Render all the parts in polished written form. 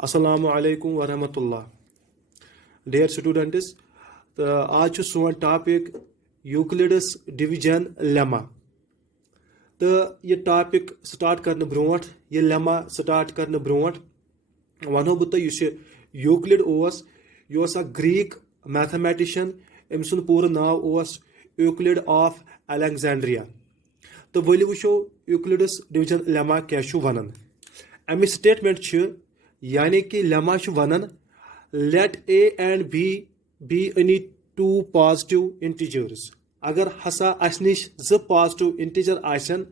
Assalamu alaikum wa rahmatullah. Dear students, आज छु सोन topic Euclid's division lemma. तो ये टॉपिक स्टार्ट करने ब्रोट ये लेमा स्टार्ट करने ब्रोट वनो बह तो यूक्लिड ओस यह ग्रीक मैथमेटिशियन अम सुन पूरा नाव ओस यूक्लिड ऑफ अलेक्जेंड्रिया। तो वल वो यूक्लिड्स डिवीजन लेमा क्या वन अमि स्टेटमेंट यानी कि lemma one let a and b be any two positive integers. अगर हसा अस निश ज पॉजिटिव इंटीजर आसन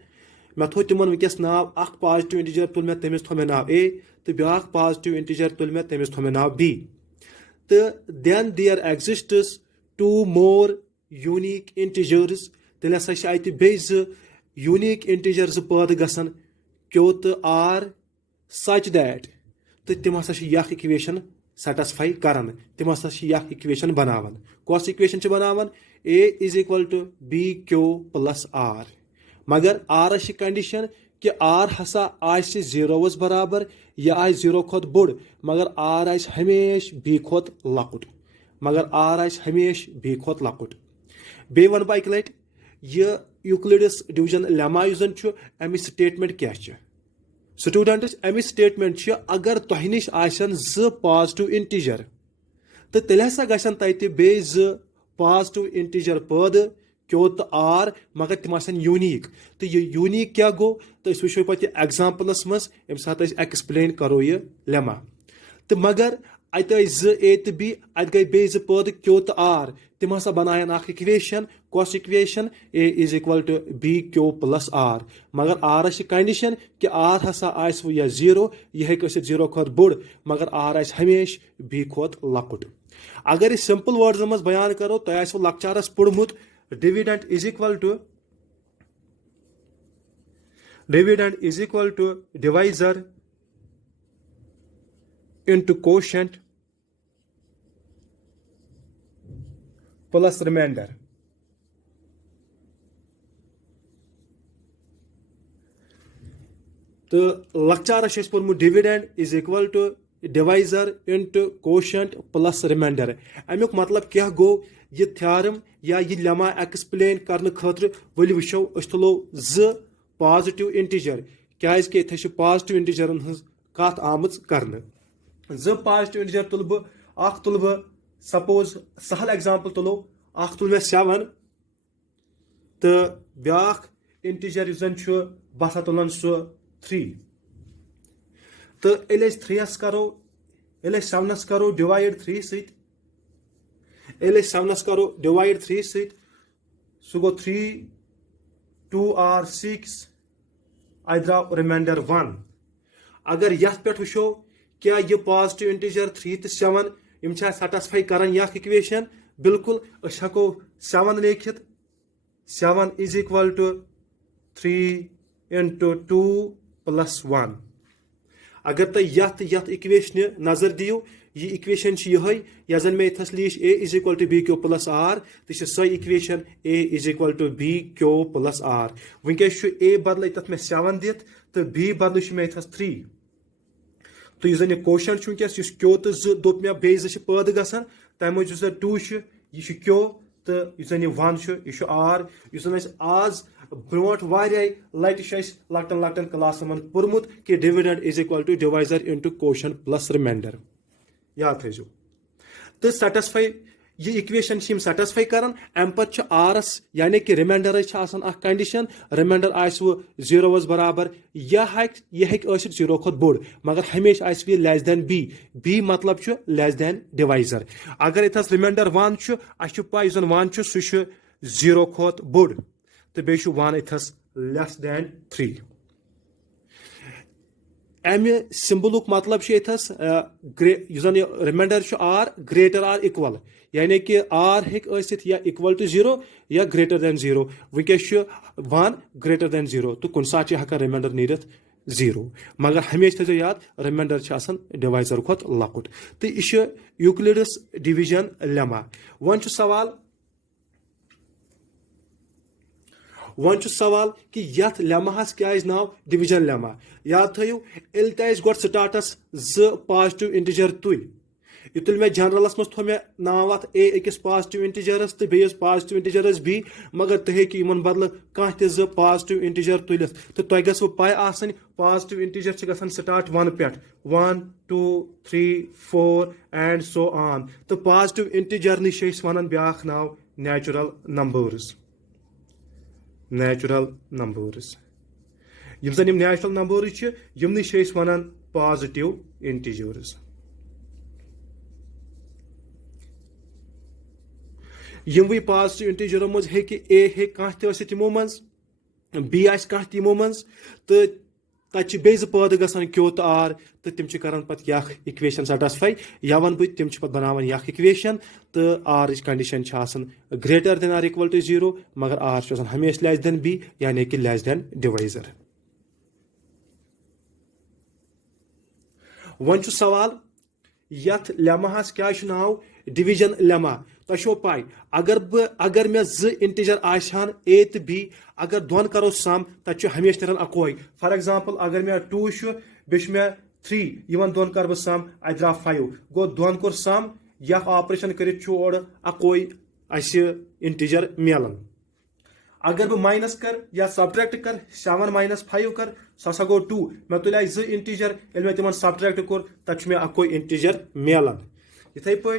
मे थो तिमन वनकस नाव अख पॉजिटिव इंटीजर तुल मे तमिस थो मे नाव ए तो ब्या पॉजिटिव इंटीजर तुल मे तमिस थो मे नाव बी। तो then there exists two more unique integers तेल हसा अत बे यूनिक इंटीजर पैदा गसन क्यों तो आर सच दैट तो तिम हसा यह इक्वेशन सेटिस्फाई करान तिम हसा यह इक्वेशन बनावन। कौस इक्वेशन बनावन A is equal to B Q plus R. मगर आर कंडीशन कि आर हसा आस जीरोवस बराबर यह आस जीरो खोत बोड़ मगर आर आस हमेश बी खोत लकुट मगर आर आस हमेश बी खोत लकुट। बे वन बह लट यह यूक्लिड्स डिवीजन लेमा अमि स्टेटमेंट क्या स्टूडेंट्स अमि स्टेटमेंट अगर तह निश आसन ज पॉजिटिव इंटीजर तो तेल हसा गसन तत बे ज पॉजिटिव इंटीजर पैदा क्यों तो आर मगर तिम आसन यूनिक। तो ये यूनिक क्या गो तो वो पे एग्जाम्पलस मज यम सात एक्सप्लेन करो ये लेमा। तो मगर अत ज ए तो बी अत गई बे ज पैदा क्यों तो आर तिम हसा बनायन अख इक्वेशन कौस equation A is equal to B Q plus R. मगर आर कंडीशन कि आर हसा आस यह जीरो यह हे जीरो खोत बोड़ मगर आर आस हमेश बी खोत लकुट। अगर इस सिंपल वर्ड्स मज बयान करो तो आसो लक्चारस पोड़मुत dividend is equal to divisor into quotient plus remainder। तो लक्चारस पोर्मुत dividend is equal to divisor into quotient plus remainder. अमुक मतलब क्या गो ये थ्योरम या ये लेमा एक्सप्लेन करने खतर वल वो तुलो ज पॉजिटिव इंटीजर क्या पॉजिटिव इंटीजरन हज कत आम कर ज पॉजिटिव इंटीजर तुल बह सपोज सहल एग्जाम्पल तुलो तुल मे 7 तो ब्या इंटीजर बह सा तुलान सह 3। तो ये 3 करो ये 7 करो डिवाइड 3 7 करो डिवाइड 3 सह गो 3 2 आर 6 अ द्राव रिमाइंडर 1। अगर यथ पे वो क्या यह पॉजिटिव इंटीजर 3 तो 7 यम सेटिस्फाई करान यह इक्वेशन बिल्कुल हको 7 लिखित 7 is equal to 3 into 2 plus 1। अगर तुम यथ इक्वेशन नजर दियो यह इक्वेशन यह जन मे इथस लीश A is equal to B Q plus R तो so equation A is equal to B Q plus R. वनकस ए बदल तथ मे 7 दित तो बी बदल मे इथस 3। तो यह क्वेश्चन वनकस क्यो तो दोप मे बे पैदा गसान तम मज 2 यह क्यो तो यह 1 यह आर आज ब्रोट लट लकटन लकटन क्लास मन पोर्मुत कि dividend is equal to divisor into question plus remainder याद थो। तो सेटिस्फाई यह इक्वेशन सेटिस्फाई करान अम पे आरस यानी कि रिमाइंडर कंडीशन रिमाइंडर आस वो जीरोवस बराबर यह हे जीरो खोत बोड़ मगर हमेशा आस लेस दैन बी बी मतलब लेस दैन डिवाइजर। अगर इथस रिमाइंडर 1 अस पाई 1 सह जीरो खोत बोड़ तो बे 1 इथस लेस दैन 3। अमि सिंबलुक मतलब इथस remainder R greater or equal यानी कि आर हे या इक्वल टू 0 या ग्रेटर दैन 0। वनकस 1 ग्रेटर दैन 0 तो कुन सात हेकान रिमाइंडर नीरत 0 मगर हमेशा थो याद रिमाइंडर डिवाइजर खोत लकुट। तो यह यूक्लिड्स डिवीजन लेमा। वन सवाल वन सवाल कि यथ लेमाहस क्या नाव डिवीजन लेमा याद थो गो स्टार्टस जो पॉजिटिव इंटीजर तुल युतुल मे जनरलस मज थो मे नाव अत ए अकिस पॉजिटिव इंटीजरस तो बेस पॉजिटिव इंटीजरस बी मगर तुम हेकि यमन बदल कह जो पॉजिटिव इंटीजर तुलित तो तुम गो पाई आसन पॉजिटिव इंटीजर गसान स्टार्ट 1 पे 1 2 3 4 एंड सो ऑन तो पॉजिटिव इंटीजर निश वन ब्याख नाव नेचुरल नंबर्स यम जन नेचुरल नंबर्स यम निश वन पॉजिटिव इंटीजर्स यमवे पॉजिटिव इंटीजरों मज हे ए हे कह तमो मज बी कह तमो मज तो तत बे पद गसान क्यू तो आर तो तिम करान पत यख इक्वेशन सेटिस्फाई या वन बह तिम पत बनावन यख इक्वेशन तो R condition greater than R equal to 0 मगर आर हमेशा लेस देन बी यानी कि लेस देन डिवाइजर वन सवाल यथ लेमाहस क्या नाव डिवीजन लेमा तुम पाई अगर मे इंटीजर आसान ए तो बी अगर दोन करो सम तक हमेशा नीरान अकोई फॉर एग्जांपल अगर मे 2 बे मे 3 यमन दोन कर बह सम अत द्राव 5 गो दोन कोर सम यह ऑपरेशन कर अकोई इंटीजर मिलन अगर बह माइनस कर या सब्ट्रैक्ट कर 7 - 5 कर सह गो 2 मे तुल इंटीजर मे तिम सब्ट्रैक्ट कोर तक मे अकोई इंटीजर मिलन इथे पे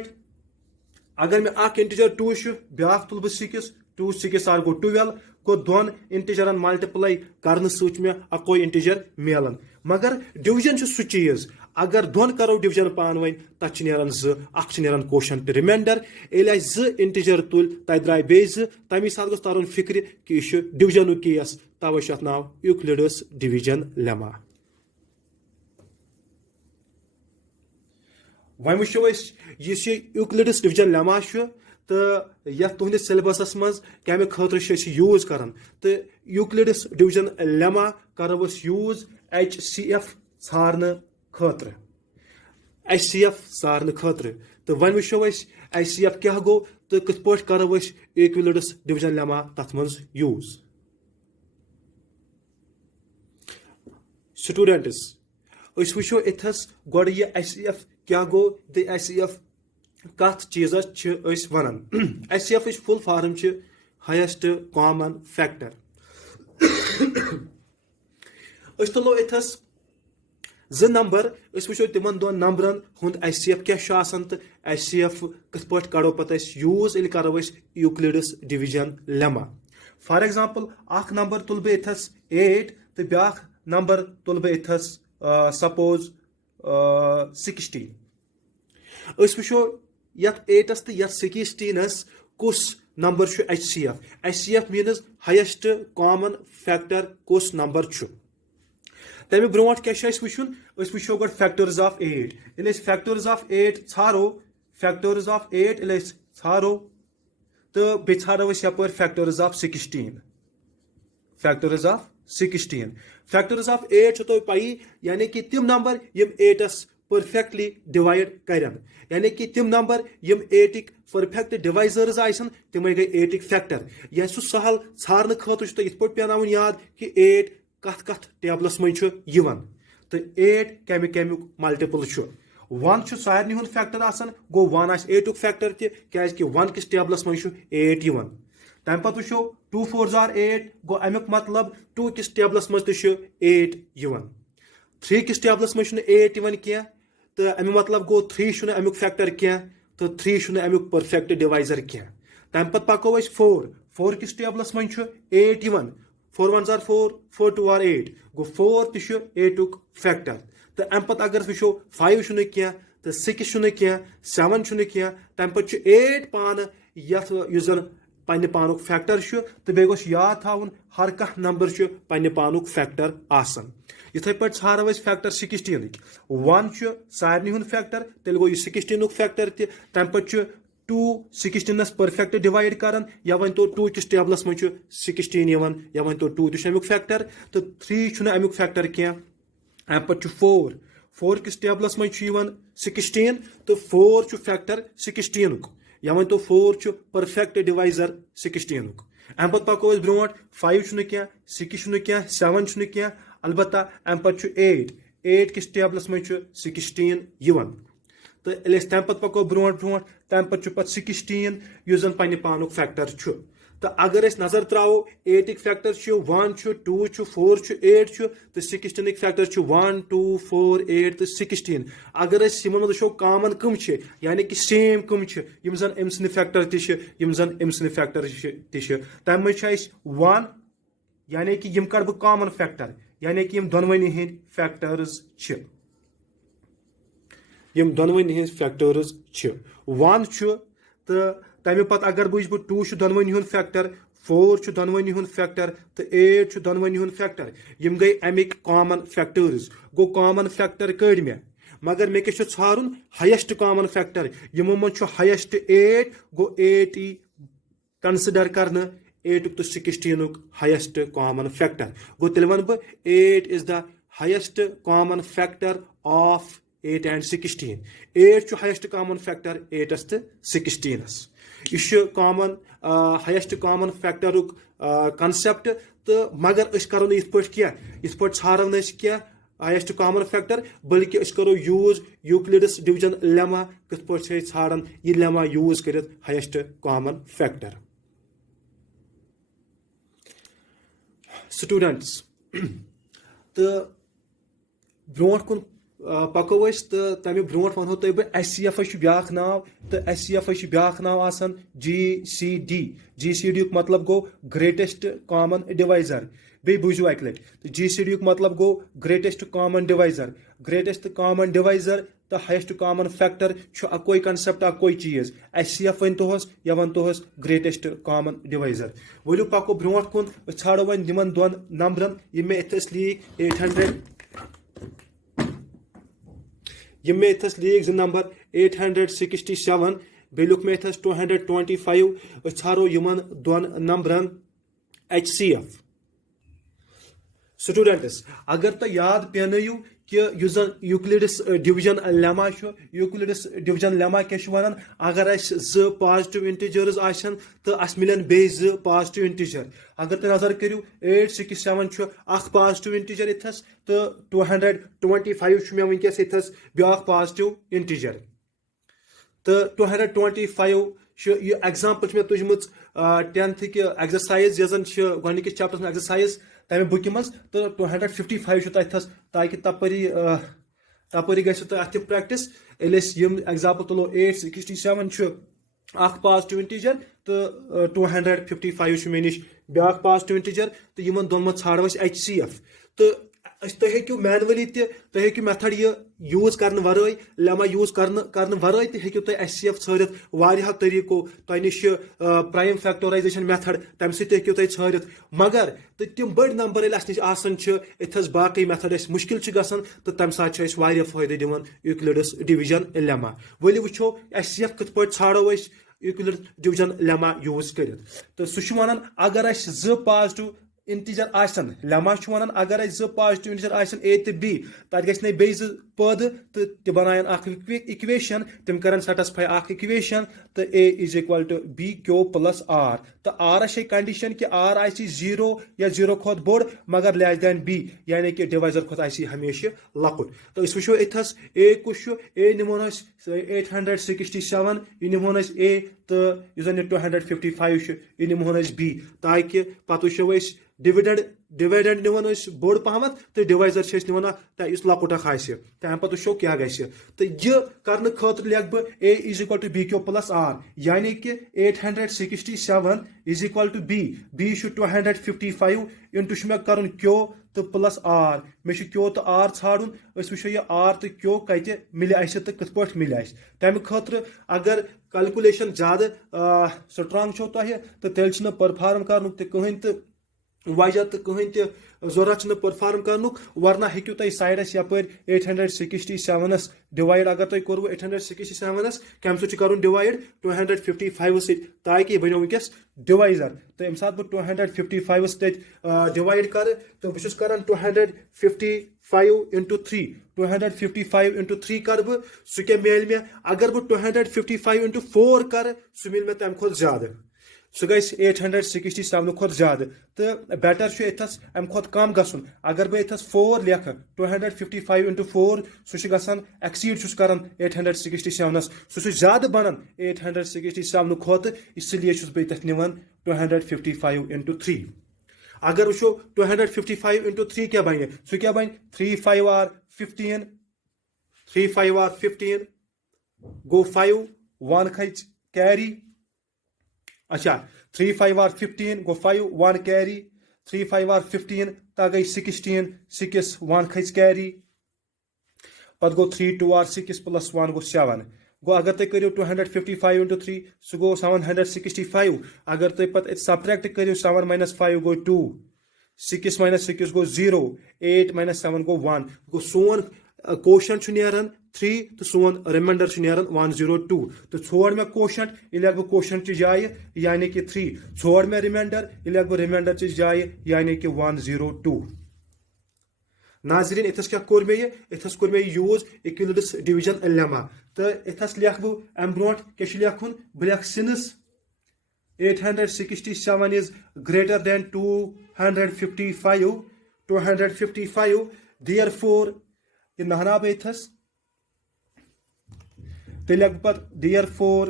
अगर मे इंटीजर 2 ब्या तुल बह 6 2 6 आर गो 12 गो दोन इंटीजरन मल्टीप्लाई कर मे अकोई इंटीजर मिलन मगर डिवीजन सह चीज अगर दोन करो डिवीजन पान वन तथ नीरान नीरान कोशंट रिमाइंडर ये इंटीजर तुल तत द्राय बे तमी सात गो तरन फिक्र कि यह डिवीजन केस तवे अत नाव यूक्लिड्स डिवीजन लेमा वन वो यूक्लिड्स डिवीजन लेमा तो यह तुहस सिलेबस मज कमे खतर यूज कर तो यूक्लिड्स डिवीजन लेमा करो यूज HCF सारन खतर HCF सारन खतर तो वन वो HCF क्या गो तो कथ पे करो यूक्लिड्स डिवीजन लेमा तथ मज यूज स्टूडेंट्स वो इथस गोड़ यह HCF क्या गो तो HCF कथ चीज वन HCF full form highest common factor तुलो इथस जो नंबर वो तिम दोन नंबरन हुंद HCF क्या तो HCF कथ पे करो पे यूज करो Euclid's division lemma for example अख नंबर तुल बह इथस 8 तो ब्या नंबर तुल बह इथस सपोज 16 वो यथ 8 तो यथ 16 कुस number HCF means highest common factor कुस नंबर तमें ब्रो क्या वो गो फैक्टर्स ऑफ 8 ये फैक्टर्स ऑफ 8 छारो फैक्टर्स ऑफ 8 ये छारो तो बे छारो यप factors of 16 factors of 16 factors of 8 तो पाई यानी कि तिम नंबर यम 8 परफेक्टली डिवाइड करन यानी कि तिम नंबर यम 8 परफेक्ट डिवाइजर्स आसन तिम गई 8 फैक्टर यह सहल छारन खतर तो इत पे पेन याद कि 8 कथ कथ टेबलस मज तो 8 कमिक मल्टीपल 1 सारे हुंद फैक्टर आसन गो 1 8 फैक्टर कि 1 किस टेबलस मज 8 तम पे वो 2 4 आर 8 गो अमुक मतलब 2 किस टेबलस मज 8 3 किस टेबलस मज 8 क्या तो अमु मतलब गो 3 अमुक फैक्टर क्या तो 3 अमुक परफेक्ट डिवाइजर क्या तम पे पको 4 किस टेबलस मज 8 4 1 आर 4 4 2 आर 8 गो 4 तो 8 फैक्टर तो अम पे अगर वो 5 क्या तो 6 क्या 7 क्या तम पे 8 पान यथ जन पन्ने पानुक फैक्टर तो बे गोश याद थावन हर कह नंबर पन्ने पानुक फैक्टर आसन इथे पे छारो फैक्टर 16 1 सारे हुंद फैक्टर तेल गो 16 फैक्टर तम पे 2 16 परफेक्ट डिवाइड कर या वन तो 2 किस टेबलस मज 16 या वन तो 2 अमुक फैक्टर तो 3 अमुक फैक्टर क्या अम पे 4 किस टेबलस मज 16 तो 4 फैक्टर 16 या वन तो 4 परफेक्ट डिवाइजर 16 अम पत पको ब्रोट 5 क्या 6 क्या 7 क्या अलबत्ता अम पत 8 किस टेबलस में 16 यिवन तो तम पत पको ब्रोट ब्रोट तम पत 16 युस जन पन्ने पानुक फैक्टर तो अगर अस नजर त्रावो 8 फैक्टर 1 2 4 8 तो 16 फैक्टर 1 2 4 8 तो 16 अगर अस यमन मज वो कॉमन कम यानी कि सेम कम यम जन अम सद फैक्टर तम जन अम सद फैक्टर तम मज 1 यानी कि यम कड़ बह कॉमन फैक्टर यानी कि यम दोनवनी हंद फैक्टर्स यम दोनवनी हंद फैक्टर्स 1 तो तमें पत अगर बुझ 2 दोनवनी हंद फैक्टर 4 दोनवनी हंद फैक्टर तो 8 दोनवनी हंद फैक्टर यम गई अमिक कॉमन फैक्टर्स गो कॉमन फैक्टर कड़ मे मगर मे क्या छान हाइस्ट कॉमन फैक्टर यमो मज हाइस्ट 8 गो 8 कंसिडर कर 8 तो 16 हाइस्ट कॉमन फैक्टर गो तेल वन बह 8 is the highest common factor of 8 and 16 8 highest common factor 8 तो 16 यह common highest common factor concept तो मगर अस करो इत पे छारो क्या हाइस्ट कॉमन फैक्टर बल्कि अस करो यूज यूक्लिड्स डिवीजन लेमा कित पे छाड़न यह लेमा यूज कर हाइस्ट कॉमन फैक्टर स्टूडेंट्स तो ब्रोट कुन पको तो तमें ब्रोट वनो तुम बह SCF ब्या नाव तो SCF ब्या नाव आसान GCD GCD मतलब गो ग्रेटेस्ट कॉमन डिवाइजर बे बुझो अक लट तो GCD मतलब गो ग्रेटेस्ट कॉमन डिवाइजर तो हाइस्ट कॉमन फैक्टर अकोई कंसेप्ट अकोई चीज SCF वन तोहस या वन तोहस ग्रेटेस्ट कॉमन डिवाइजर वलू पको ब्रोट कुन छाड़ो वन निमन दोन नंबरन ये मे इथस लीक 800 ये मे इथस लीक जो नंबर 867 बे लुक मे इथस 225 छारो यमन दोन नंबरन HCF स्टूडेंट्स अगर तो याद पेनयू कि युस जन Euclid's division lemma Euclid's division lemma क्या वन अगर जो पॉजिटिव इंटीजर्स आसन तो अस मिलन बे जो पॉजिटिव इंटीजर अगर तुम नजर करू 867 अख पॉजिटिव इंटीजर इथस तो 225 मे वनकस इथस ब्या पॉजिटिव इंटीजर तो 225 यह एग्जाम्पल मे तुजम 10th कि एक्सरसाइज यह गस चैप्टर्स में एक्सरसाइज तमें बुक मज तो 255 तथस ताकि तपरी गो अत प्रैक्टिस यम एग्जाम्पल तुलो 867 अख पॉजिटिव इंटीजर तो 255 मे निश ब्या पॉजिटिव इंटीजर तो यमन दोन मज छाड़ो HCF तो तुम हेक्यू मैनुअली तुम हेक्यू मेथड यह यूज करने वराई लेमा यूज करने वराई तो हेक्यू तुम SCF छाड़ित वारिया तरीको तुम निश प्राइम फैक्टराइजेशन मेथड तम सत हेक्यू तुम छाड़ित मगर तो तम बड़ नंबर ये निश आसान इथस बाकी मेथड मुश्किल गसान तो तम सात वारिया फायदे दिवान यूक्लिड्स डिवीजन लेमा वली वो SCF कित पे छाड़ो यूक्लिड्स डिवीजन लेमा यूज कर तो सह वन अगर जो पॉजिटिव इंटीजर आसन लेमा वन अगर जो पॉजिटिव इंटीजर आसन A तो B तत गि बे पद तो ति बनायन इक्वेशन तम कर सेटिस्फाई इक्वेशन तो A = B Q + R तो R कंडीशन कि R आ 0 या 0 खोत बोड़ मगर लेस दैन B यानी कि डिवाइजर खोत हमेशा लकुट तो वो इथस A कुछ A निमोन 867 यह निमोन A तो यह 255 यह निमोन B ताकि पत वो डिविडेंड निवन बोड़ पहमत तो डिवाइजर निवन इस लकुटक तम पे वो क्या गि तो यह कर खतर लिख बह A = B Q + R यानी कि 867 = B 255 इंटू मे कर Q तो प्लस R मे Q तो R छाड़न वो यह R तो Q कत मिले तो कत पे मिले तम खतर अगर कैलकुलेशन ज़्यादा स्ट्रांग तुह तो तेल परफॉर्म कर कहें तो वजह तो कहें जरूरत परफॉर्म कर वरना हेक्यू तुम साइडस यपर 867 डिवाइड अगर तुम करो 867 कम सत कर डिवाइड 255 सत ताकि बनो वनकस डिवाइजर तो यम सात बह 255 तत डिवाइड कर तो बहुत कर 255 × 3 255 × 3 कर बह सह क्या मिल मे अगर बह 255 × 4 कर सह मिल मे तम खुद ज्यादा सह गई 867 खुद ज्यादा तो बेटर एथस अम खुद कम गसन अगर बह एथस 4 लेख 255 into 4 सह गसान एक्सीड कर 867 सह ज्यादा बनन 867 खुद इसलिए बह तथ निवान 255 into 3 अगर वो 255 into 3 क्या बन सह क्या बन 3 5 are 15 3 5 are 15 गो 5 1 खच कैरी अच्छा 3 5 are 15 गो 5 1 कैरी 3 5 are 15 ता गई 16 6 1 खच कैरी पत गो 3 2 are 6 plus 1 गो 7 गो अगर तुम करो 255 into 3 सह गो 765 अगर तुम पे सब्ट्रैक्ट करो 7 minus 5 गो 2 6 minus 6 गो 0 8 minus 7 गो 1 गो सोन क्वोशंट नेरान 3 तो सोन रिमाइंडर नेरान 102 तो छोड़ मैं क्वोशंट ये लग क्वोशंट जाए यानी कि 3 छोड़ मैं रिमाइंडर ये लग रिमाइंडर जाए यानी कि 102 नाजरीन इथस क्या कोर मे इथस कोर मे यूज इक्विलिब्रियस डिवीजन लेमा तो इथस लिख बो अम ब्रोट क्या लिखुन बह लिख since 867 is greater than 255 therefore ये नहना बह इथस तो लिख पत therefore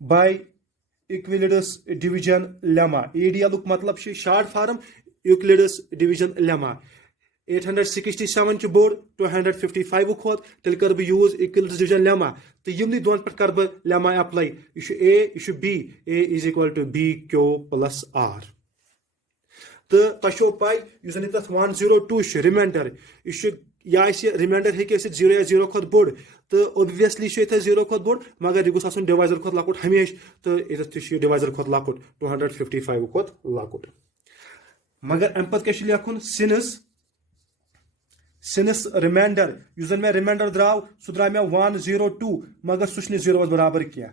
by इक्विलिब्रियस डिवीजन लेमा EDL मतलब short form Euclid's division lemma 867 बोड़ 255 खोत तेल कर बह यूज इक्विलिब्रियस डिवीजन लेमा तो यमनि दोन पे कर बह लेमा अप्लाई यह A यह B A is equal to B Q plus R तो तशो पाई युस 102 रिमाइंडर यह रिमाइंडर हे 0 या 0 खोत बोड़ तो ऑब्वियसली 0 खोत बोड़ मगर यह गोस डिवाइजर खोत लकुट हमेश तो ये डिवाइजर खोत लकुट 255 खोत लकुट मगर अम पे क्या लिखुन सिनस रिमाइंडर युस मे रिमाइंडर द्राव सह द्राव मे 102 मगर सह 0 बराबर क्या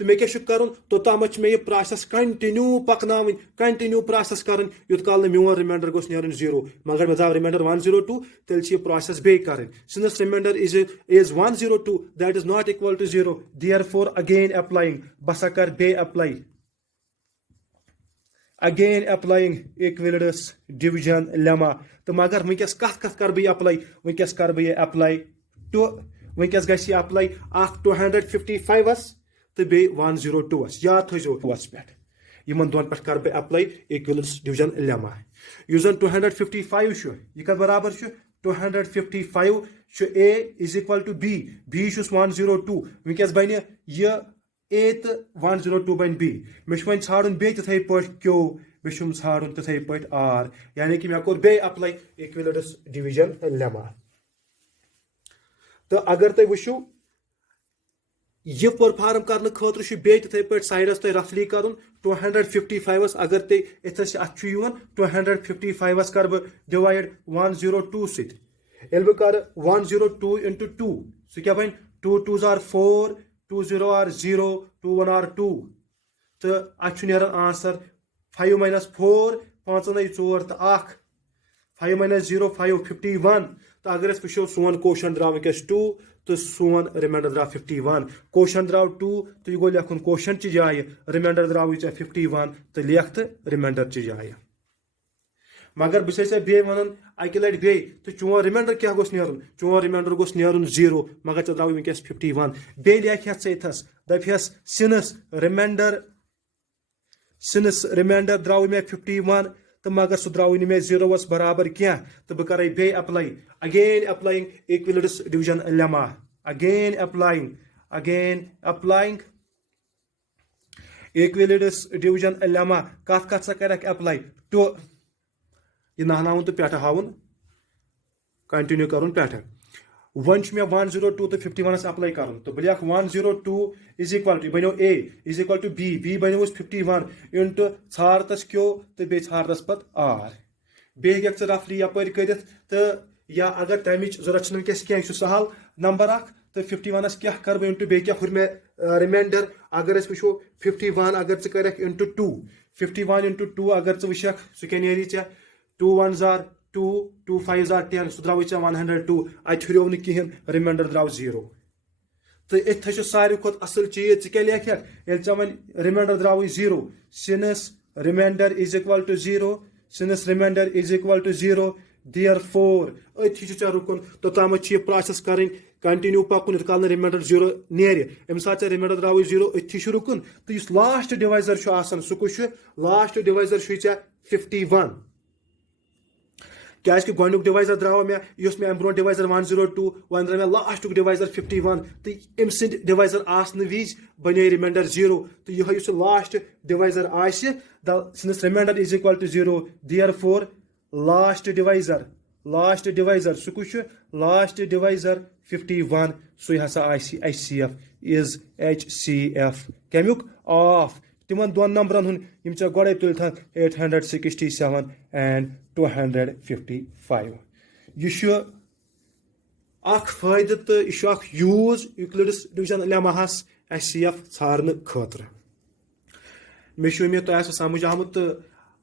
तो मे क्या कर तोतम मे यह प्रोसेस कंटिन्यू पकन कंटिन्यू प्रोसेस कर युत काल मोन रिमाइंडर गोस नीरन 0 मगर मे द्राव रिमाइंडर 102 तेल यह प्रोसेस बे कर since remainder is 102 that is not equal to 0 therefore again applying बसा कर बे अप्लाई अगेन अप्लाइंग इक्विलिब्रियस डिवीजन लेमा तो मगर वनकस कत कर बह अप्लाई वनकस कर बह अप्लाई टू वनकस गि अप्लाई 255 तो बे 102 याद थो पे इन दोन पे कर बह अप्लाई इक्विलिब्रियस डिवीजन लेमा युस 255 यह कत बराबर 255 A is equal to B B 102 वनकस बन यह A तो 102 बन B मे वन छाड़न बे तथे पे Q मे छाड़न तथे पे R यानी कि मे कोर बे अप्लाई इक्विलिब्रियस डिवीजन लेमा तो अगर तुम वो यह परफॉर्म करने खतर बे तथे पे साइडस तुम रफली कर 255 अगर तुम इथस अत 255 कर बह डिवाइड 102 सत बह कर 102 into 2 सह क्या बन 2 2s are 4 2 0 are 0 2 1 are 2 तो अत नेरान आंसर 5 minus 4 5 4 तो 1 5 minus 0 5 51 तो अगर वो सोन क्वोशंट द्राव वस 2 तो सोन रिमाइंडर द्राव 51 क्वोशंट द्राव 2 तो यह गो लिखुन क्वोशंट ची जाए रिमाइंडर द्राव 51 तो लिख तो रिमाइंडर ची जाए मगर बह बे वन अकि लट बे तो चोन रिमाइंडर क्या गोस नीरन चोन रिमाइंडर गोस नीरन 0 मगर ऐ द्राव वनकस 51 बे लिख इथस दपस रिमाइंडर द्राव मे 51 तो मगर सह द्राव मे 0 बराबर क्या तो बह कर बे अप्लाई अगेन अप्लाइंग इक्विलिब्रियस डिवीजन लेमा अगेन अप्लाइंग इक्विलिब्रियस डिवीजन लेमा कत कत सा कर अप्लाई टू यह नहनावन तो पे हावन कंटिन्यू कर पे वन मे 102 तो 51 अप्लाई कर तो बह लिख 102 इज इक्वल टू बनो A is equal to B B बनो 51 इंटू छारतस Q तो बे छारतस पत R बे रफली यपर कर तो या अगर तमिच जरूरत वनकस क्या सहल नंबर तो 51 क्या कर बह इंटू बे क्या हुर मे रिमाइंडर अगर वो 51 अगर कर इंटू 2 51 इंटू 2 अगर वुक सह क्या नी 2 1s are 2 2 5s are 10 सह द्राव 102 अत हुर कहें रिमाइंडर द्राव 0 तो अथ सारे खुद असल चीज क्या लेख वन रिमाइंडर द्राव 0 since remainder is equal to 0 since remainder is equal to 0 therefore अथी चे रुकन तोताम प्रोसेस करें कंटिन्यू पकुन इत काल रिमाइंडर 0 नेर अम सात रिमाइंडर द्राव 0 अथी रुकन तो लास्ट डिवाइजर सह लास्ट डिवाइजर 51 क्या गोक डिवाइजर द्राव मे मे अम ब्रो डिवाइजर 102 वन द्रा मे लास्ट डिवाइजर 51 तो अम सद डिवाइजर आसन विज बने रिमाइंडर 0 तो यह last divisor since remainder is equal to 0 therefore last divisor सह लास्ट डिवाइजर 51 सो हसा HCF इज HCF कमुक ऑफ तिमन दोन नंबरन हुन गोड़े तुल 867 and 255 यह फायदे तो यह यूज यूक्लिड्स डिवीजन लेमाहस HCF छारने खतर मे उम्मीद तुम समझ आमुत तो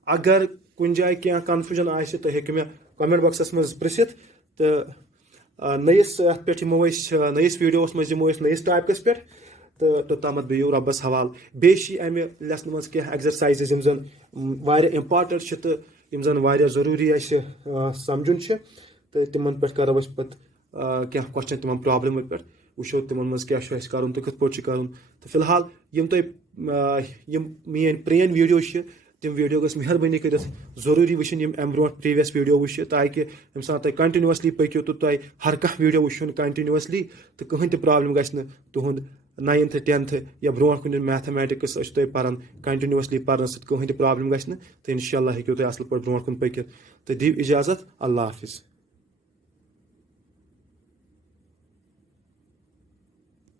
अगर कुछ जाए क्या कन्फ्यूजन आए तो हेकि मे कमेंट बॉक्सस मज पृछित तो नयस पे नयस वीडियोस मज नयस टॉपिकस पे तो तोतामत बियो रब्बस हवाल बे अमे लेसन मज क्या एक्सरसाइजेस यम जन वारिया इम्पार्टेंट तो यम जन वारिया जरूरी समझुन तो तिमन पे करो अस पे क्या क्वेश्चन तिमन प्रॉब्लम पे वो तिमन मज क्या कर तो कत पे कर तो फिलहाल यम तुम मेन प्रेन वीडियो तम वीडियो गस मेहरबानी कर जरूरी वुन अम ब्रो प्रीवियस वीडियो वो ताकि यम सात तुम कंटिन्यूसली पको तो तुम हर कह वीडियो वुन कंटिन्यूसली तो कहें प्रॉब्लम गि तुंद 9th 10th या ब्रो कुन मैथमेटिक्स तुम पान कंटिन्यूसली पान कहें प्रॉब्लम गि तो इंशाल्लाह हेको तुम असल पे ब्रो कुन पकित तो दीव इजाजत अल्लाह हाफिज।